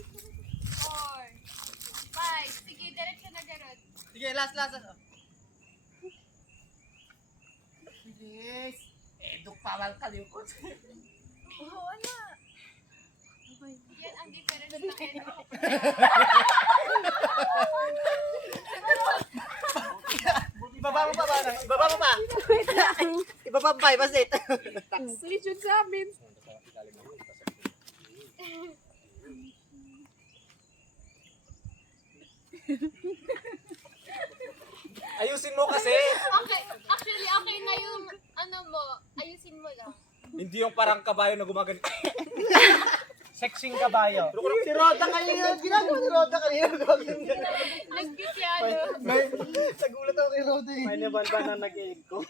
5. Sige, diretso na garot. Sige, last. Bilis. Duk pawal kalimot. Wala. Yan ang difference ng eduk. Ibaba mo pa ba? Ibaba mo pa. Ibaba pa, basit. Please yun sa amin. Ayusin mo kasi. Okay, actually, okay na yung ano mo. Ayusin mo lang. Hindi yung parang kabayo na gumaganito. Sexing kabayo. Si Roda kanina, ginagawa ni Roda kanina. Nagpityano. Nagulat ako kay Roda eh. May naban ba na nag-echo?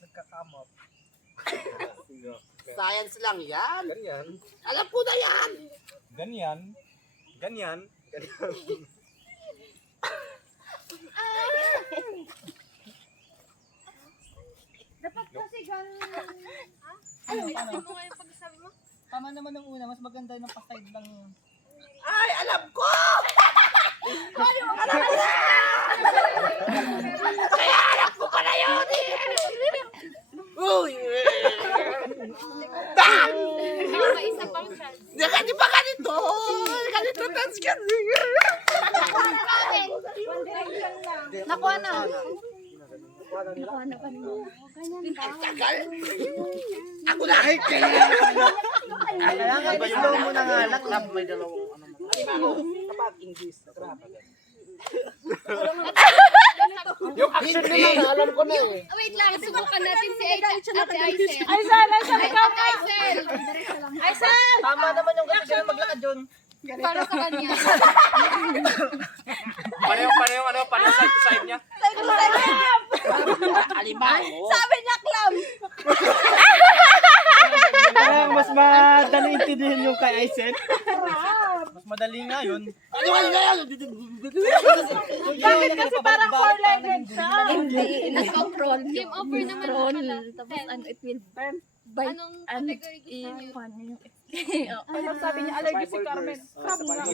Nagkakamot. Science lang yan. Ganyan. Alam ko na yan. Ganyan. Ganyan. Dapat kasi ganun. Ay, ayusin mo nga yung pagsasabi mo. Tama naman ng una, mas maganda ng pa-side lang yun. Ay, alam ko! Uy! May isa pang chance. Di ba ganito? Ganito dance ka. Nakuha na. Tagal. Ako na kahit kaya. Kailangan slow mo na nga lang. Love, may dalawang ano. Kapag English. Yung action Hindi na, alam ko na eh. Wait lang, subukan natin si Ate Aisel. Aisel, ikaw Ate Aisel. Aisel! Tama naman yung ganito sila maglakad yun. Para sa kanya. Paano side to side niya? Alimango. Sabi niya, clam! Parang mas madali intindihin yung kay Aisen. Mas madali nga yun. Ano ka na yan? Bakit kasi parang four-legged siya? Hindi, nag-crawl. Game over naman Crawl. pala. Tapos ano, it will burn by Anong category gusto niyo? paano yung Ano sabi niya, allergic si Carmen. Crab nga.